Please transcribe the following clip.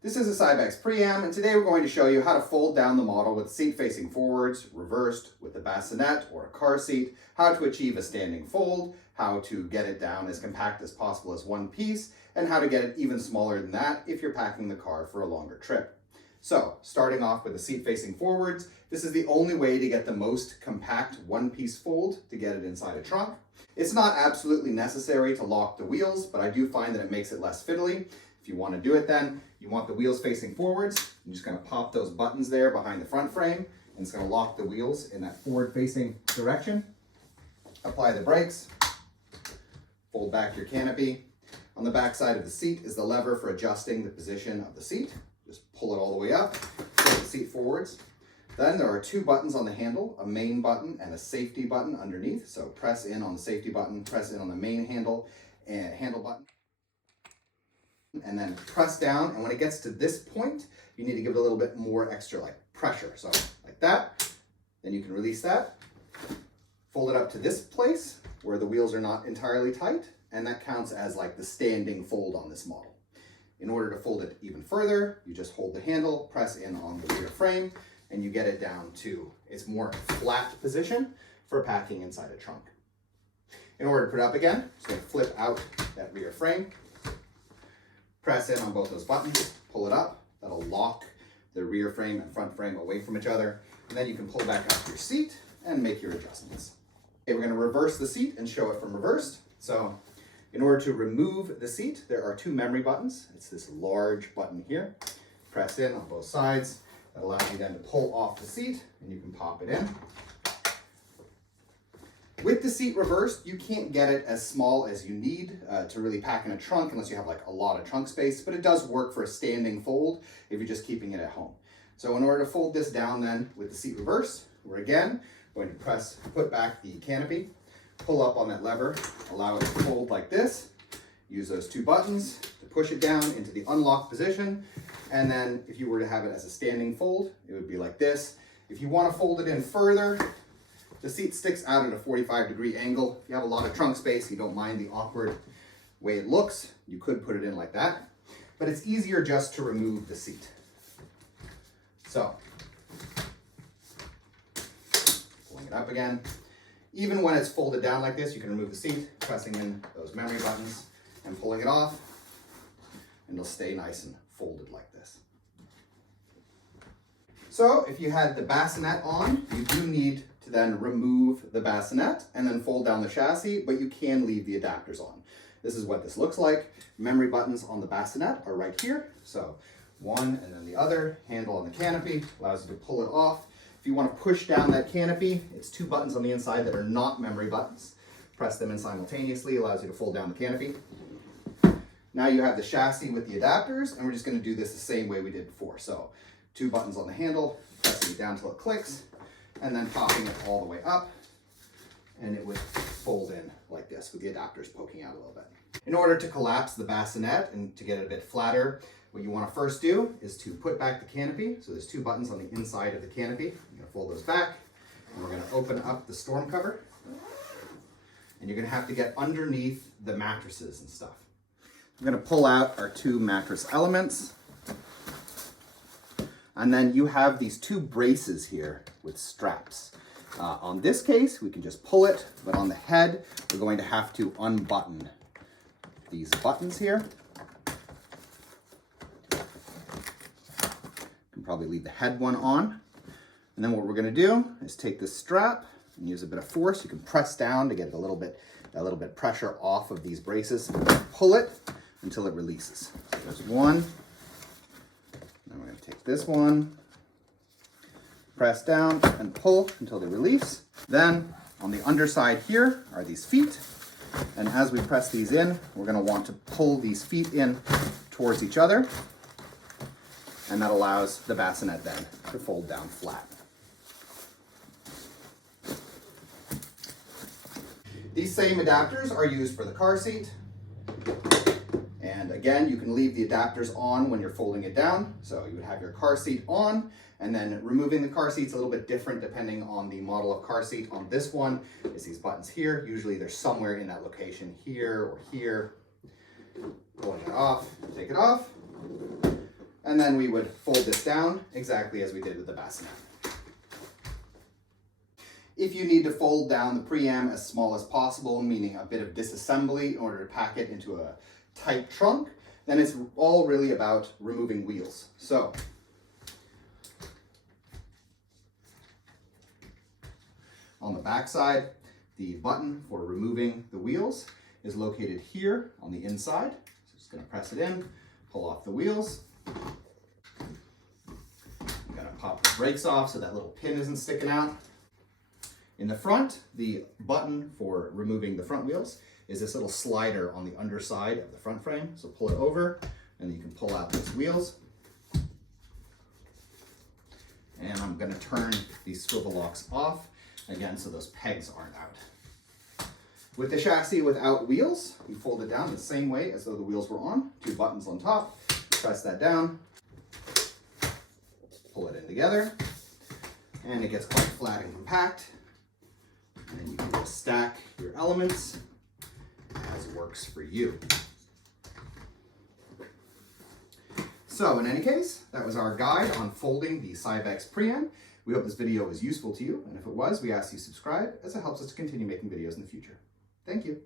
This is a Cybex Priam, and today we're going to show you how to fold down the model with the seat facing forwards, reversed, with a bassinet or a car seat, how to achieve a standing fold, how to get it down as compact as possible as one piece, and how to get it even smaller than that if you're packing the car for a longer trip. So, starting off with the seat facing forwards, this is the only way to get the most compact one-piece fold to get it inside a trunk. It's not absolutely necessary to lock the wheels, but I do find that it makes it less fiddly. If you want to do it then, you want the wheels facing forwards. You're just going to pop those buttons there behind the front frame, and it's going to lock the wheels in that forward-facing direction. Apply the brakes, fold back your canopy. On the back side of the seat is the lever for adjusting the position of the seat. Just pull it all the way up, pull the seat forwards. Then there are two buttons on the handle, a main button and a safety button underneath. So press in on the safety button, press in on the main handle and handle button. And then press down, and when it gets to this point, you need to give it a little bit more extra pressure. So like that, then you can release that. Fold it up to this place where the wheels are not entirely tight, and that counts as like the standing fold on this model. In order to fold it even further, you just hold the handle, press in on the rear frame, and you get it down to its more flat position for packing inside a trunk. In order to put it up again, just going to flip out that rear frame, press in on both those buttons, pull it up. That'll lock the rear frame and front frame away from each other. And then you can pull back up your seat and make your adjustments. Okay, we're going to reverse the seat and show it from reversed. So in order to remove the seat, there are two memory buttons. It's this large button here. Press in on both sides. That allows you then to pull off the seat, and you can pop it in. With the seat reversed, you can't get it as small as you need to really pack in a trunk unless you have a lot of trunk space, but it does work for a standing fold if you're just keeping it at home. So in order to fold this down then with the seat reversed, we're again going to put back the canopy, pull up on that lever, allow it to fold like this, use those two buttons to push it down into the unlocked position, and then if you were to have it as a standing fold, it would be like this. If you want to fold it in further, the seat sticks out at a 45-degree angle. If you have a lot of trunk space, you don't mind the awkward way it looks, you could put it in like that, but it's easier just to remove the seat. So, pulling it up again. Even when it's folded down like this, you can remove the seat, pressing in those memory buttons and pulling it off, and it'll stay nice and folded like this. So if you had the bassinet on, you do need to then remove the bassinet and then fold down the chassis, but you can leave the adapters on. This is what this looks like. Memory buttons on the bassinet are right here. So one and then the other, handle on the canopy, allows you to pull it off. If you want to push down that canopy, it's two buttons on the inside that are not memory buttons. Press them in simultaneously, allows you to fold down the canopy. Now you have the chassis with the adapters, and we're just going to do this the same way we did before. So two buttons on the handle, pressing it down until it clicks, and then popping it all the way up, and it would fold in like this with the adapters poking out a little bit. In order to collapse the bassinet and to get it a bit flatter, what you want to first do is to put back the canopy. So there's two buttons on the inside of the canopy. You're going to fold those back, and we're going to open up the storm cover, and you're going to have to get underneath the mattresses and stuff. I'm going to pull out our two mattress elements. And then you have these two braces here with straps. On this case, we can just pull it, but on the head, we're going to have to unbutton these buttons here. You can probably leave the head one on. And then what we're going to do is take this strap and use a bit of force. You can press down to get a little bit pressure off of these braces. Pull it until it releases. So there's one. Then we're going to take this one, press down and pull until they release. Then on the underside here are these feet. And as we press these in, we're going to want to pull these feet in towards each other. And that allows the bassinet then to fold down flat. These same adapters are used for the car seat. And again, you can leave the adapters on when you're folding it down. So you would have your car seat on, and then removing the car seat's a little bit different depending on the model of car seat. On this one, it's these buttons here. Usually they're somewhere in that location here or here. Pulling it off, take it off. And then we would fold this down exactly as we did with the bassinet. If you need to fold down the Priam as small as possible, meaning a bit of disassembly in order to pack it into a tight trunk, then it's all really about removing wheels. So, on the back side, the button for removing the wheels is located here on the inside. So just gonna press it in, pull off the wheels. I'm gonna pop the brakes off so that little pin isn't sticking out. In the front, the button for removing the front wheels is this little slider on the underside of the front frame. So pull it over and you can pull out those wheels. And I'm gonna turn these swivel locks off again so those pegs aren't out. With the chassis without wheels, we fold it down the same way as though the wheels were on. 2 buttons on top, press that down, pull it in together, and it gets quite flat and compact. And then you can just stack your elements as works for you. So in any case, that was our guide on folding the Cybex Priam. We hope this video was useful to you, and if it was, we ask you subscribe as it helps us to continue making videos in the future. Thank you.